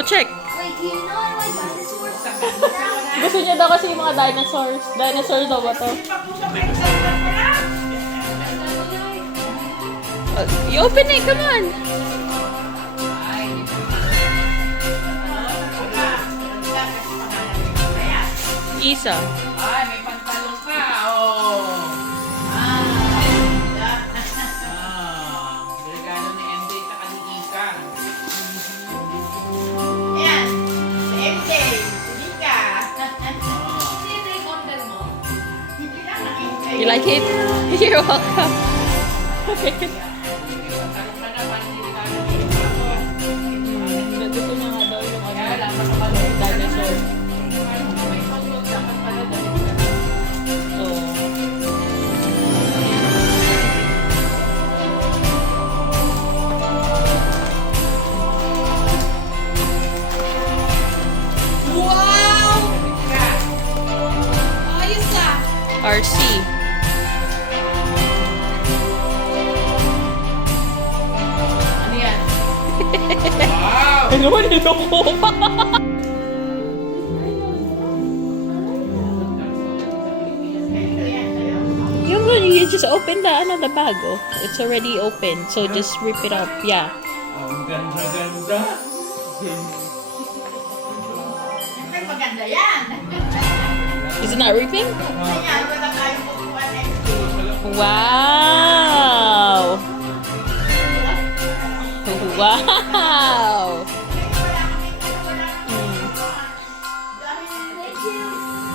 Go check. Wait, do you know my dinosaurs? Gusto niya daw kasi yung mga dinosaurs. Dinosaurs daw ba to? You open it, come on. Isa. Ay, may pantalon ka. Oh. Regalo ni MJ sa kanina. Ayan, si MJ, hindi ka. Oh. Ito yung order mo. Hindi lang nakita. You like it? You're welcome. Pantalon ka naman, hindi regalo ni Gusto niya nga daw yung Kaya lang, makakalong dinosaur. may pagod, dapat pala dahil ka. Oh. Wow! Ayos ka. RC. Ano yan? Wow! Ano ba nito ko? Yung you just open the bag, oh. It's already open, so just rip it up. Yeah. Ang ganda-ganda. Siyempre maganda yan. Is it not ripping? Ayan, wala tayong kukuha na MJ. Wow! Wow!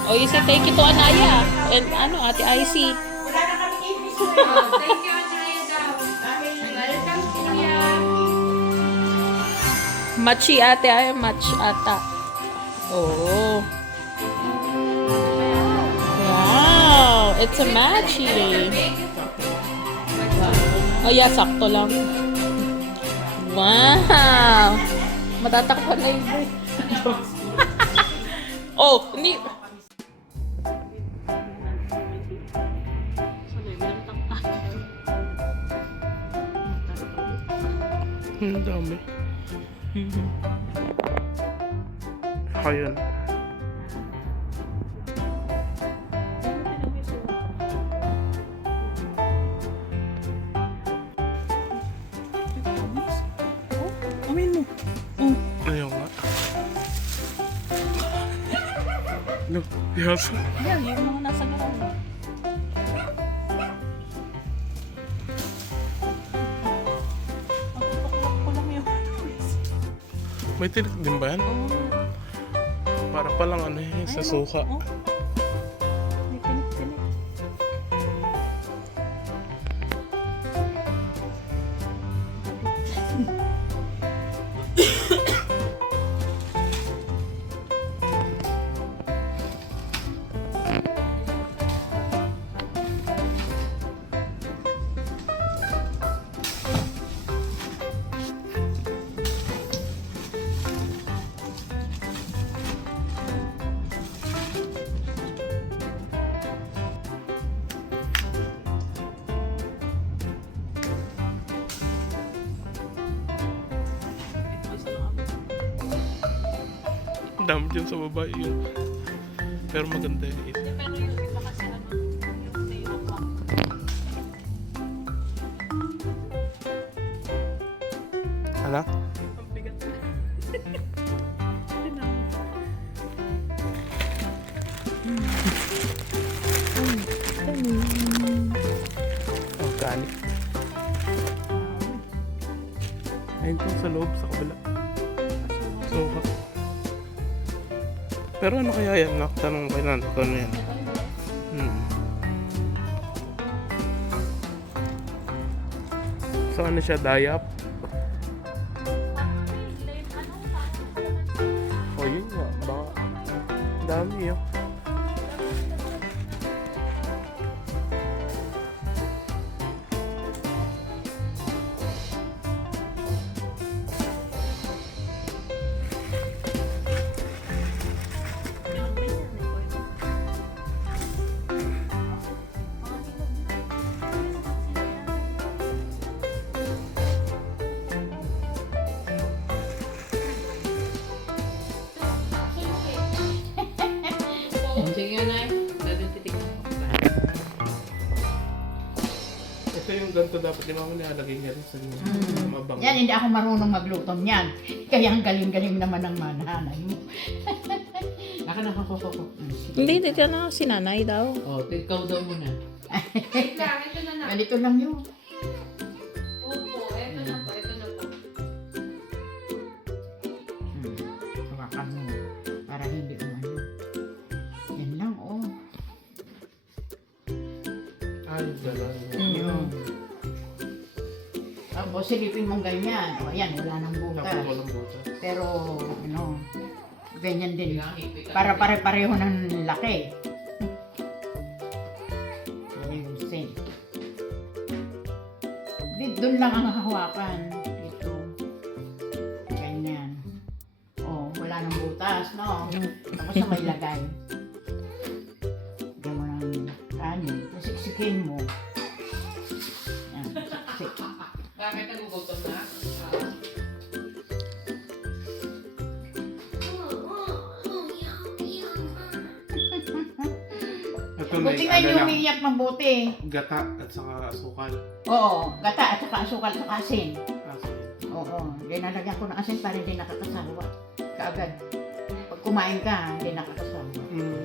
Oh, you say thank you to Anaya and Ate Icy. Wala na kami ibig Thank you, Andrea daw. welcome to Kuya. Machi ate ay match ata. Oh. Wow, it's a matchy. Oh yeah, sakto lang. Wow. Matatakpan na yun. Oh, hindi. Ang dami. Ayan. Amin mo. Ayaw nga. No, yes. Yeah, yung mga nasa garang. May tinik din ba yan? Para palang ano yun, sa suka. May tinik-tinik. Ang dami dyan sa baba yun. Pero maganda yun. Pero yung iba kasi yung naiwag lang. Hala? Ang bigat na. Organic. Ayun po sa loob, sa kabila. Suka. Pero ano kaya yan? Nakatanong kay Nando kung ano yan. So ano siya, dayap? Oh yun nga, baka dami yun. nga na eh. Dadun titignan ko. Ito yung ganito dapat ni mama nilalagay niya rin sa mabang. Yan, hindi ako marunong magluto niyan. Kaya ang galing-galing naman ng mananay mo. Naka na ko. Hindi, dito na si nanay daw. Oh, ikaw daw muna. Wait lang, ito na na. Ganito lang yun. Opo, ito na po, ito na po. Hawakan mo. Para hindi umano. Yan lang, oh. Ay, gano'n. Yun. Tapos silipin mong ganyan. O ayan, wala nang Dapat butas. walang butas. Pero, ano, ganyan din. Kailangan ipit. Para pare-pareho ng laki. Yan yung same. Doon lang ang hahawakan. Dito. Ganyan. Oh, wala nang butas, no? Tapos na may lagay. Lagyan mo ng kanin. Siksikin mo. Yan, siksik. Bakit nagugutom na? Ito na Buti yung nga ano yung lang, umiiyak mabuti. gata at saka asukal. Oo, gata at saka asukal at saka asin. Asin. Oo, dinalagyan ko ng asin para hindi nakakasawa. Kaagad. Pag kumain ka, hindi nakakasawa. Mm.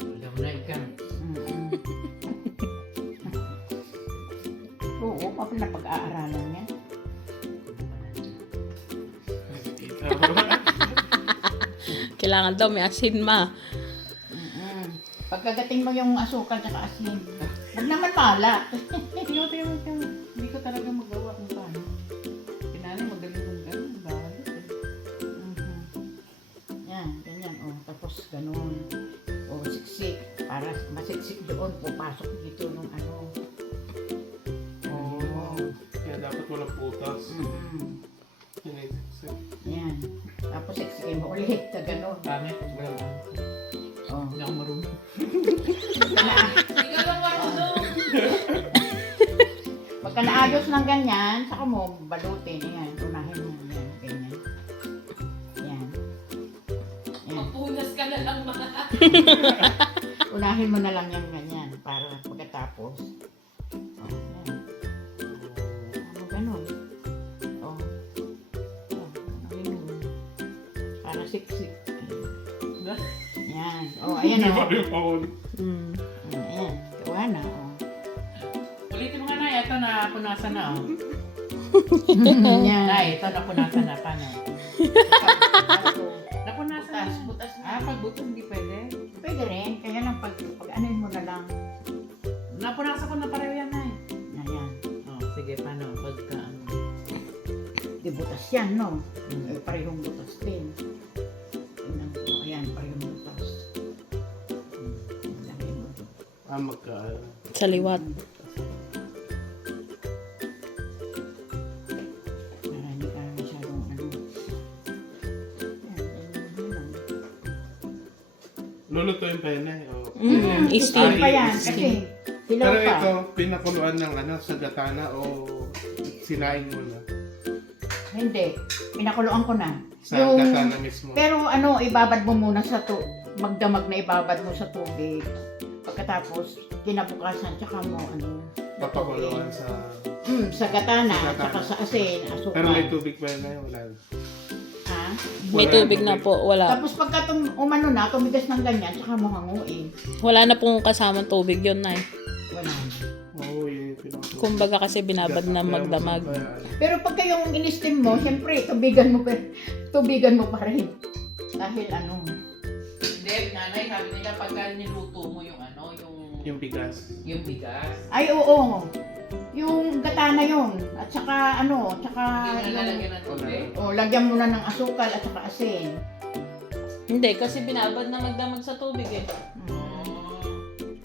Alam na ikaw. Mm-mm. Oo, kapag napag-aaralan niya. Kailangan daw may asin ma. Mm-mm. Pagkagating mo yung asukal at asin, huwag naman mala. Hindi ko talaga magawa kung paano. Pinanay, magaling mong gano'n. Balit eh. Mhm. Yan, ganyan. O, tapos ganun. O, siksik. Para masiksik doon, pupasok dito nung ano. Oh. Kaya dapat walang butas. Mm-mm. Sinisiksik. Yan. Tapos siksikin mo ulit na ganun. Pangit. O, Hindi ako marunong. Ikaw lang marunong. pagka naayos ng ganyan, saka mo balutin. Yan, unahin mo. Yan, ganyan. Yan. Yan. Magpunas ka na lang mga. Unahin mo na lang yung ganyan para pagkatapos. O, yan. Ano ganun. O. Unahin mo. Para siksik. Yan. O, ayan Hindi o. ba yung paul? Mm. Ayan. Gawa na o. Ulitin mo nga na, ito na punasan na oh. Yan. Nay, ito napunasan na. Paano? Napunasan Butas, na. butas na. Ah, pag buto hindi pwede. Pwede rin. Kaya lang pag-anin mo na lang. Napunasan ko na pareho yan, Nay. Ayan. Oh, sige, paano? Pagka ano. Di butas yan, no? Eh, parehong butas din. Tingnan ko. Ayan, parehong butas. Lagay mo. Magka... Sa liwat. Para hindi ka masyadong ano. Ayan, ganyan lang. Lulutuin pa yun eh. Oh. Steam. Pa yan, kasi hilaw Pero pa. ito, pinakuluan ng ano, sa gatana o sinaing mo na? Hindi. Pinakuluan ko na. Sa gatana mismo. Pero ano, ibabad mo muna sa magdamag na ibabad mo sa tubig. Pagkatapos, kinabukasan, tsaka mo ano, Papakuluan sa... sa gatana, Sa gatana. tsaka sa asin, asukal. Pero may tubig pa yun eh, wala. Ha? May Wala tubig na tubig. po. Wala. Tapos pagka umano na, tumigas ng ganyan, tsaka mo hanguin. Wala na pong kasamang tubig yun, nay. Wala. Oo, yun yung pinakuluan. Kumbaga kasi binabad na magdamag. Pero pagka yung in-steam mo, siyempre, tubigan mo pa rin. Dahil ano, Hindi, nanay, sabi nila pagka niluto mo yung ano, Yung bigas. yung bigas. ay oo, yung gatana yun. At saka ano, tsaka Hindi mo yung, nalalagyan ng tubig. lagyan mo na ng asukal at saka asin. Hindi, kasi binabad na magdamag sa tubig eh. Oh.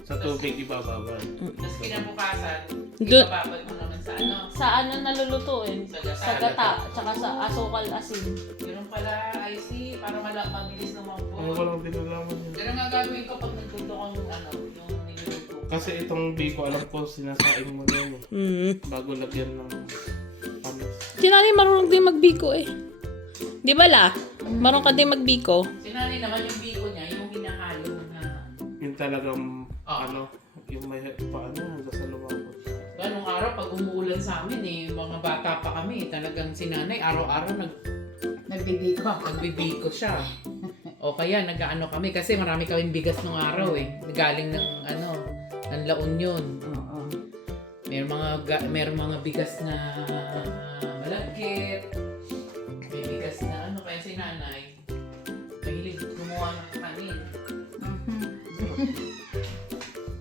Sa tubig ibababad. Tapos kinabukasan, Dun- ibababad mo naman sa ano. Sa ano nalulutuin? Sa gata, tsaka sa asukal asin. Yun pala, I see, para mabilis Ano lumambot. walang dinalaman yun? Pero nga gagawin ko pag nagluto kang ano, yung niluluto. Kasi itong biko, alam ko sinasaing mo na yun eh. Mm. Bago lagyan ng pamis. Si nanay marunong din magbiko eh. Di ba la? Marunong ka din magbiko. Si nanay naman yung biko niya, yung hinahalo na. Yung talagang, Ah. yung may paano hanggang sa lumabot. Anong araw, pag umuulan sa amin mga bata pa kami, talagang si nanay, araw-araw nagbibiko siya. O kaya nag-ano kami, kasi marami kaming bigas nung araw Galing ng ng La Union. Oo. May mga bigas na malagkit. May bigas na kaya si nanay, mahilig gumawa ng kanin.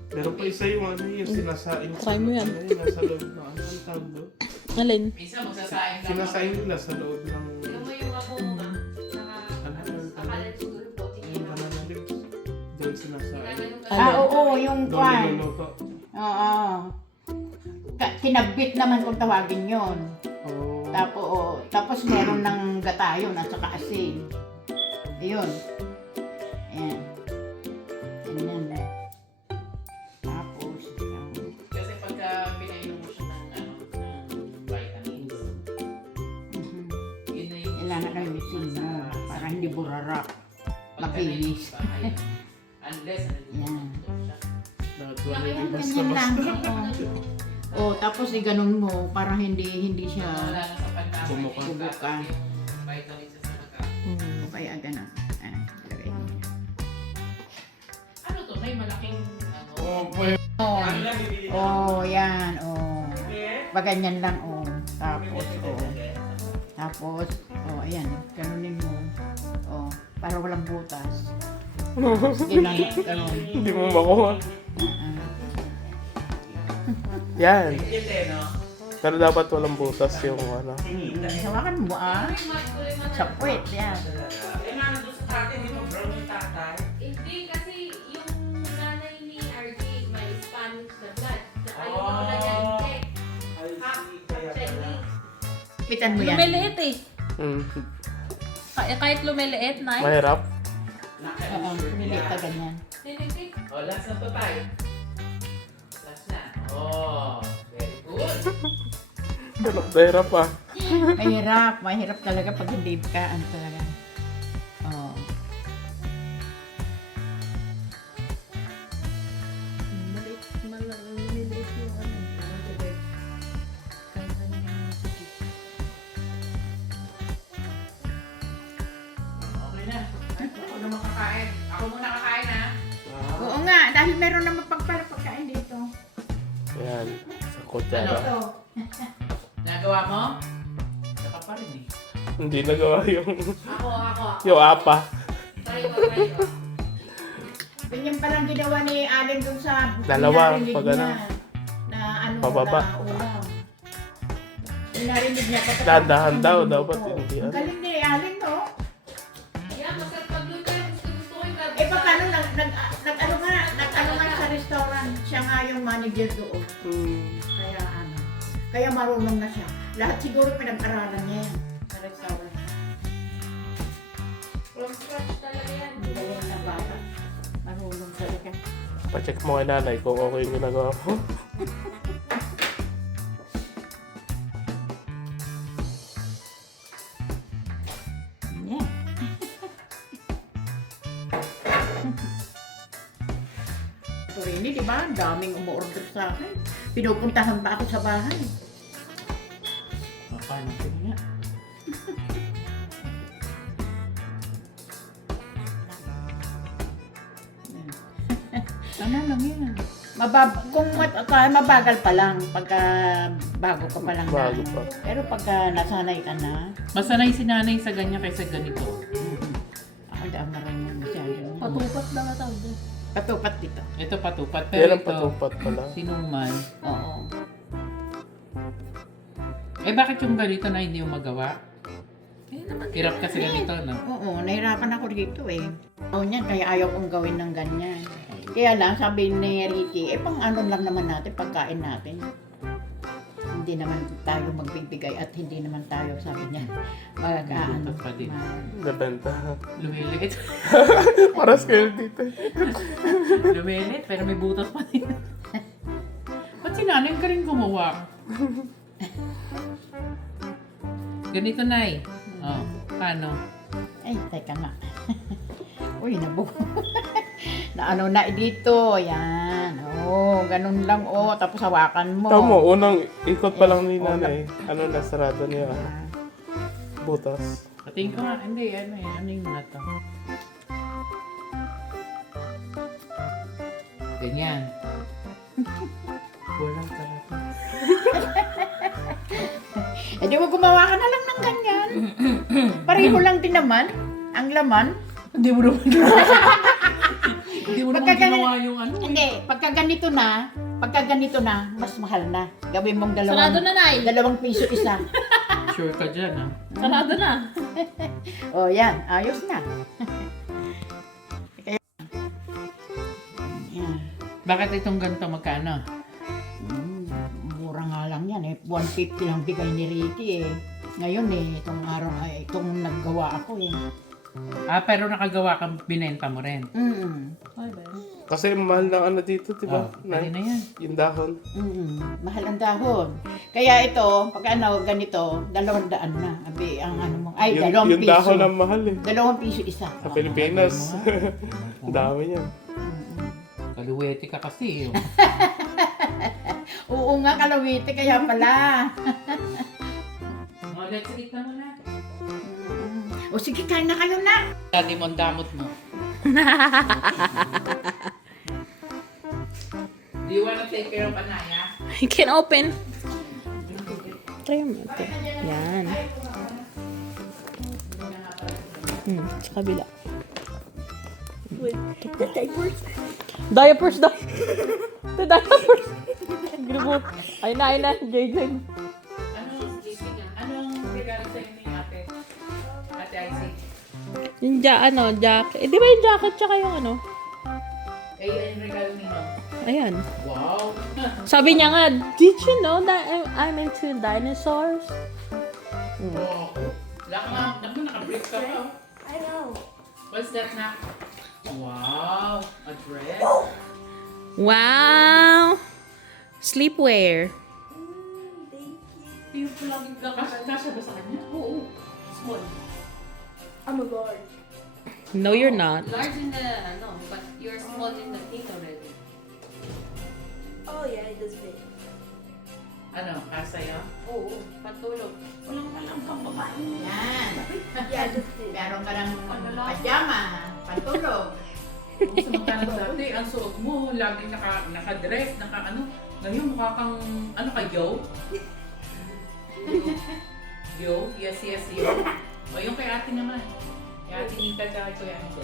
Pero pa isa yung yung sinasain. Try mo yan. Yung nasa loob na ano ang tawag doon? Alin? Minsan magsasaing lang. Sinasain nila sa loob ng Tignan mo yung ako mo nga. Akala siguro po. yung banana leaves. Doon sinasain. Oo, yung Doon kwan. niluluto. Oo. Kinabit naman kung tawagin yon. Oh. Tapos meron ng gatayon at saka asin. Ayun. Ayan. Ganyan. Tapos, kasi pagka pinainom mo siya ng vitamins, yun na yung kailangan kayo isin mo para hindi burarak. Makinis. Unless, yan. Lahat wala Kaya yung Ganyan lang. basta-basta. Oo. Tapos ganun mo para hindi siya Bumuka. bubuka. O kaya ganun. Lagay mo. Ano to? May malaking Oh, pwede. yan. Paganyan lang. Tapos, ayan. Ganunin mo. Para walang butas. Sige lang. Ganun. Hindi mo makuha. Yan. Pero dapat walang butas yung ano. Hawakan mo Sa puwet. Yan. Hindi kasi yung nanay ni RJ may Spanish na blood. Saka yung mga check. Half Chinese. Pitan mo yan. Lumiliit eh. Mm. Kahit lumiliit, Nay. Mahirap. Oo. Niliit na ganyan. Tinitik. Last na to tayo. Last na. Very good. Mahirap ah. Mahirap talaga pag hindi ka, talaga. Lumiliit yung ano. Okay na. Ako na makakain. Ako muna kakain ha. Oo nga, dahil meron naman pagkain dito. Yan. Sa kutsara. Nagawa mo? Saka pa rin Hindi nagawa yung Ako. yung apa. Try ko. Ganyan palang ginawa ni Allen dun sa Dalawa, pinarinig pag niya, ano, na ano pababa. na ulam. Pinarinig niya kapag Dahan-dahan daw, dapat hindi Ang ano. galing ni Allen, no? Yeah, masarap pagluto. Gusto ko yung Paano nag-ano nga sa restaurant, siya nga yung manager doon. Kaya marunong na siya. Lahat siguro pinag-aralan niya yan sa restaurant. From scratch talaga yan. Ang galing na bata. Marunong talaga. Pa-check mo kay nanay kung okay yung ginagawa mo. Yeah. So, ini, di ba? Ang daming umu-order sa akin. Pinupuntahan pa ako sa bahay. Paano nga? Ano lang yan? Mabagal pa lang pagka bago ka pa lang Bago na. pa. Pero pagka nasanay ka na, Masanay si nanay sa ganyan kaysa ganito. ako daan na rin yung masyado. Patupat lang ang tawag doon. Patupat dito. Ito patupat. Yan Pero ang ito, patupat pala. sinuman. Oo. Bakit yung ganito na hindi mo magawa? Hirap kasi ganito, no? Oo, nahirapan ako dito eh. Niyan, kaya ayaw kong gawin ng ganyan. Kaya lang, sabi ni Ricky, pang ano lang naman natin, pagkain natin. Hindi naman tayo magbibigay at hindi naman tayo, sabi niya, mag-ano. Butas pa din. Gabenta. Lumiliit. Paras kayo dito. Lumiliit, pero may butas pa din. Ba't si nanay ka rin gumawa? Ganito, Nay. Oh, paano? Ay, teka nga. Uy, na ano na dito. Yan. Oh, ganun lang. Oh, tapos hawakan mo. Tama, unang ikot pa lang ni Oh, nanay. Ano na, sarado niya. Ah, Butas. Patingin ko nga. Hindi, ano eh. Ano yung na to? Ganyan. Wala talaga. Eh, di mo gumawa ka na lang ng ganyan. Pareho lang din naman. Ang laman. Hindi mo naman Hindi mo naman Pagka ganun- ginawa yung ano. Hindi, pagka ganito na, mas mahal na. Gawin mong Sarado na, Nay. $2 isa. Sure ka dyan, ha? Sarado na. Oh, yan. Ayos na. Kaya, yan. Bakit itong ganito magkano? Mura nga lang yan eh. 150 lang bigay ni Ricky eh. Ngayon eh, itong araw ay itong naggawa ako eh. Ah, pero nakagawa kang binenta mo rin. Kasi mahal ng ano dito, di ba? Oh, pwede na yan. Yung dahon. Mahal ang dahon. Kaya ito, pag ano, ganito, 200 na. Abi, ang ano mo. Ay, Yung 2 dahon piso. ang mahal eh. 2 piso isa. Sa Pilipinas. Ang dami niyan. Kaluwete ka kasi. Oh. Oo nga, kalawite, kaya pala. Oh, let's eat na muna. O sige, kain na kayo na. Daddy mo ang damot mo. Do you wanna take care of Anaya? I can open. Try mo ito. Yan. Sa kabila. The diapers. Diapers daw. The diapers. Ginubot. Ay na, JJ. Anong gising nga? Anong regalo sa'yo ni ate? Ate Isaac? Yung jacket. Eh, di ba yung jacket tsaka yung ano? Eh, yung regalo ni Mom. Ayan. Wow! Sabi niya nga, did you know that I'm into dinosaurs? Wow! Naku, naka-brief ka pa. I know. What's that na? Wow! A dress? Wow! Sleepwear. Yung palagi ka. Kasya ba sa kanya? Oo. Small. I'm a large. No, you're not. Large in the, but you're small in the pink already. Oh yeah, it does fit. Ano? Kasaya? Oo, patulog. Walang palang pambabae. Yan. Yeah, it does fit. Meron ka ng Ano lang? pajama, pantulog. Samantalang dati, ang suot mo, laging naka-dress, naka-ano. Ngayon, mukha kang, ano ka, yo? Yo? Yes, yes, yo. O, yung kay ate naman. Kay ate Nita, tsaka kay ate.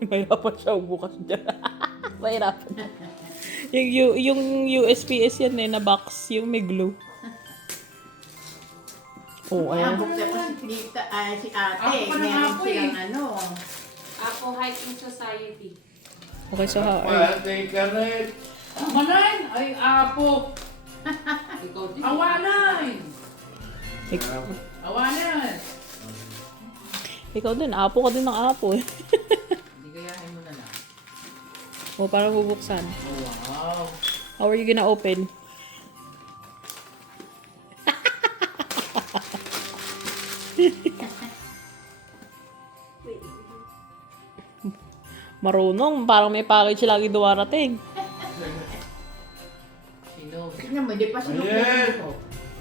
Mahirapan siya bukas dyan. Mahirapan. Yung USPS yan na box, yung may glue. Oh, Ayan, ayan. buksan ko si Tita, si ate. Ako pa na Meron ako silang eh. ano. Ako hiking society. Okay, so how Manay! Ay, apo! Ikaw din. Awanay! Awanay! Ikaw din, apo ka din ng apo eh. Hindi gayahin mo na lang. O, parang bubuksan. Oh, wow! How are you gonna open? Marunong, parang may package lagi dumarating. Sino? Tingnan mo, di pa sinukuha ko.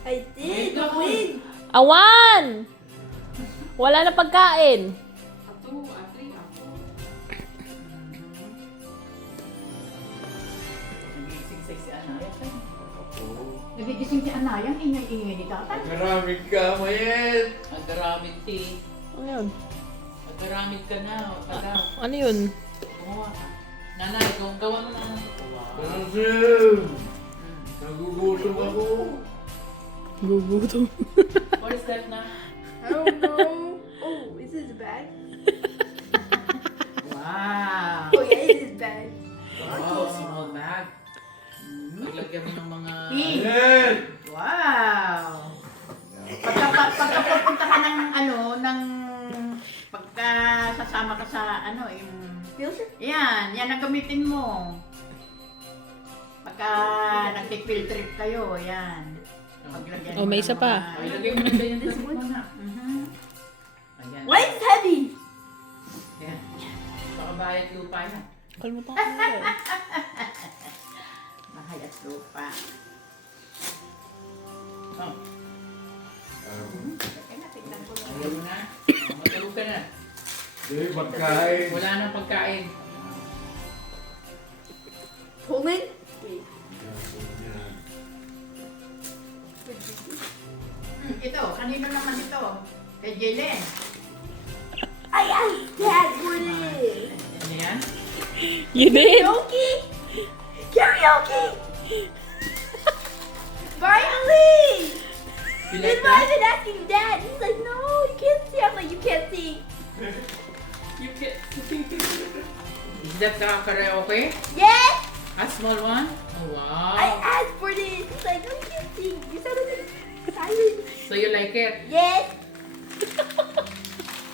I did. Ito! Awan! Wala na pagkain. Ako, ate, ako. Nagising sa si Anaya. Nagigising si Anayang, ingay-ingay ni tatay. Maraming ka, Mayet! Magkaramid ti. Ano yun? Magkaramid ka na. Pala. Ano yun? Gumawa ka. Nanay, gawa mo na. Wow. Tansil! Nagugutom ako. Gugutom. What is that na? I don't know. Oh, is this bad? Wow. Oh yeah, it is bad. Wow, small bag. Naglagyan mo ng mga... Mayet! Wow. Pagka ka ng ano, pagka sasama ka sa ano, yung... Filter? Yan ang gamitin mo. pagka nag-field trip kayo, yan. Paglagyan Oh, may mo isa ng pa. mga- Ay, lagay mo na ganyan sa mga. Mhm. Ayan. Why is heavy? Yan. Baka bayad lupa na. Kalimutan ko na eh. Bahay at lupa. Oh, Kaya tignan ko lang. ayaw mo na. Matulog ka na. Hindi, pagkain. Wala nang pagkain. Pullman? Ito, kanino naman ito? Kay Jelen. I asked Dad for this. Ano yan? You did? Karaoke? Karaoke! Finally! You That's like why I've that? been asking Dad. He's like, no, you can't sing. I'm like, you can't sing. You can. Is that karaoke? Yes! A small one? Oh, I wow. asked for this. He's like, no, you can't sing. You sounded like silent. So you like it? Yes!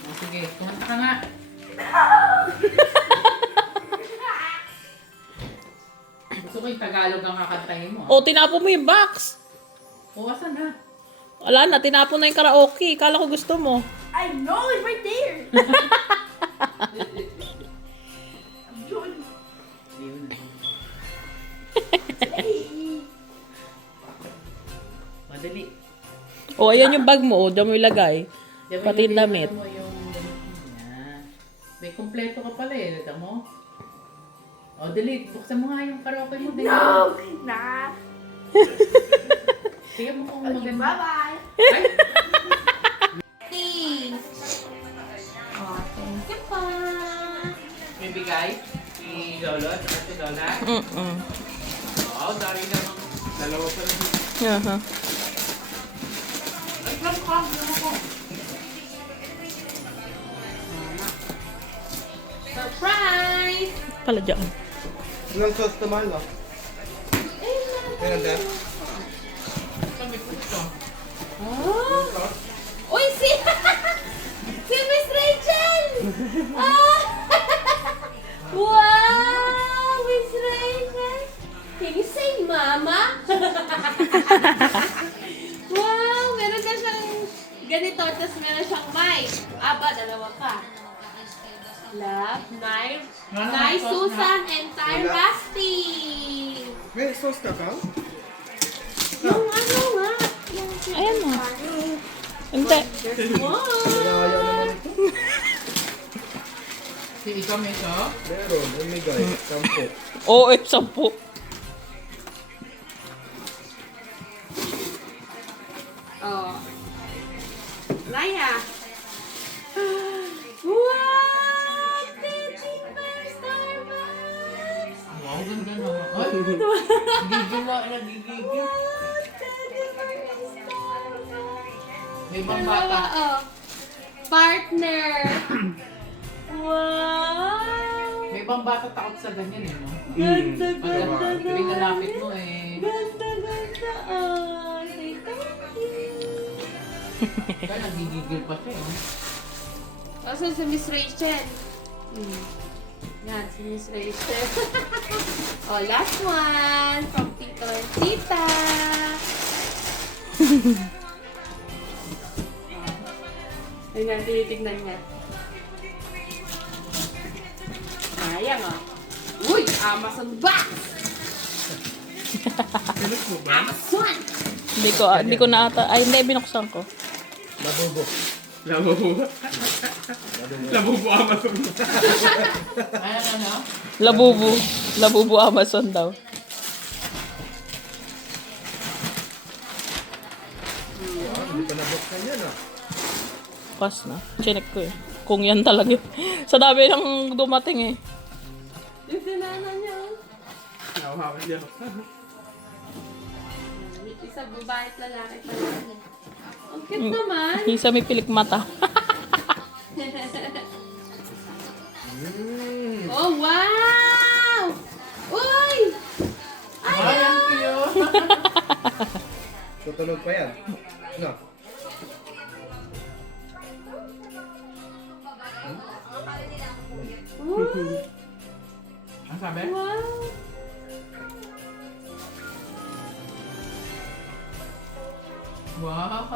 Oh, sige, kumanta ka nga. Gusto ko yung Tagalog ang kakantahin mo. Oh, tinapon mo yung box. O, asan na? Wala na, tinapon na yung karaoke. Kala ko gusto mo. I know, it's right there. I'm doing Ayun na. Madali. Oh, ayan yung bag mo. Oh, diyan mo ilagay. Diyan mo Pati ilagay damit. mo yung damit mo. Yan. May kumpleto ka pala eh. Lata mo. O, dali. Buksan mo nga yung karaoke mo. Dali. No! Nah. Tingnan mo kung Okay, maganda. bye-bye. Ay! Thanks. Oh, thank you pa. May bigay. Si Lolo at si Lola. Mm-mm. Wow, dari naman. Dalawa pa lang. Aha. Ay, lang ka. Dalawa ko. Surprise! Pala dyan. Ilang sauce naman ba? Meron din? Sabi ko ito. Oh! Uy, si... si Miss Rachel! Ah! Wow! Miss Rachel! Can you say mama? Wow! Meron na siyang ganito, tapos meron siyang mic. Aba, dalawa pa. Love, Nay Susan, and Ty Rusty. May sauce ka ka? Yung ano nga. Yung Ayan mo. Hindi. One. Si ikaw may ito? Meron, may guys. 10. Oo, 10. Oh. Laya. Wow! Teddy bear Starbucks! Wow, ganda naman. Ay! Gigil na, nagigigil. Wow! Teddy bear Starbucks! May ibang bata. Oh. Partner! Wow! May ibang bata takot sa ganyan eh, no? Ganda, Pag ganda, pinalapit mo eh. Ganda, ganda. Oh, say thank you. Kaya nagigigil pa siya eh. Asan si Miss Rachel? Yan, si Miss Rachel. Oh, last one from Tito and Tita. Ayun nga, tinitignan niya. Sayang ah. Uy! Amazon box! Amazon! Hindi ko na ata. Ay, hindi, binuksan ko. Labubo. Labubo. Labubo Amazon. Ano? Labubu. Labubu Amazon daw. Hindi pa nabuksan yan ah. Pas na. Chinek ko eh. Kung yan talaga. Sa dami ng dumating eh. Yung sinana niya. Nakuhakan niya. Isa babae at lalaki pa lang. Ang cute naman. Isa may pilik mata. Oh, wow! Uy! Ay, ang cute. Tutunog pa yan. No. Uy! Ang sabi? Wow! Wow.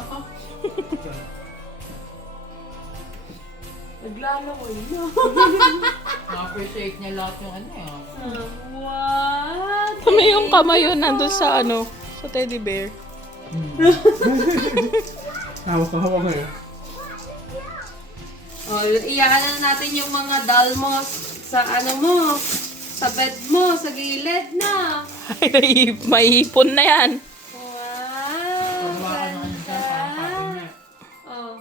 Naglalaway na. Ma-appreciate niya lahat yung ano eh. What? Kami yung kamay yun nandun sa ano, sa teddy bear. Hawak-hawak ngayon. Oh, iyakan na natin yung mga doll mo sa ano mo, sa bed mo, sa gilid na. Ay, maipon na yan. Wow, Pagawa ka ng ano dyan, parang ganda. cabinet. Oh.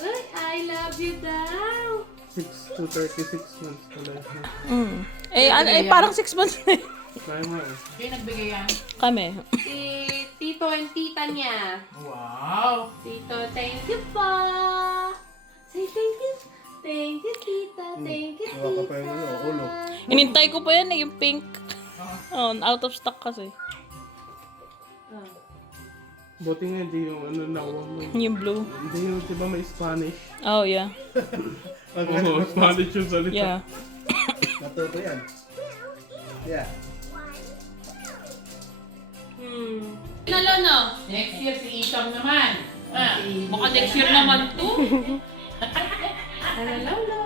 Ay, I love you daw. 6 to 36 months na life na. Parang 6 months na yun. Kaya mo eh. Sino nagbigay yan? Kami. Si Tito and Tita niya. Wow. Tito, thank you po. Say thank you. Thank you, Tita. Thank you, Hawa ka pa yung ano, ulo. Tita. Inintay ko pa yan eh, yung pink. Oh, out of stock kasi. Oh. Buti nga hindi yung ano nakuha mo. Yung blue. Hindi yung, di ba may Spanish? Oh, yeah. Oo, Spanish yung salita. Yeah. Matuto yan. Yeah. Nalo, no? Next year si Isam naman. Ah, Baka next year naman to. Ano, lolo?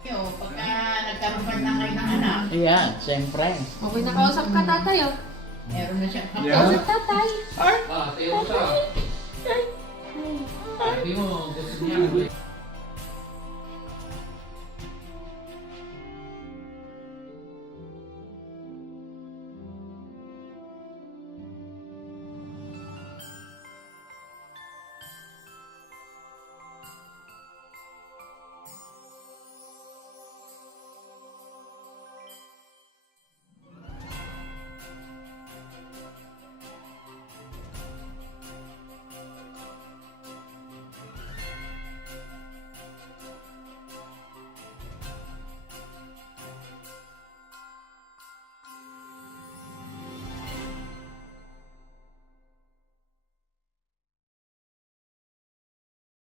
Yo, pagka nagkaroon ka na kayo ng anak, Ayan, siyempre. Okay, nakausap ka, tatay, oh. meron na siyang kapatid. Kausap, tatay. Ah, tayo sa. Sabi mo, gusto niya.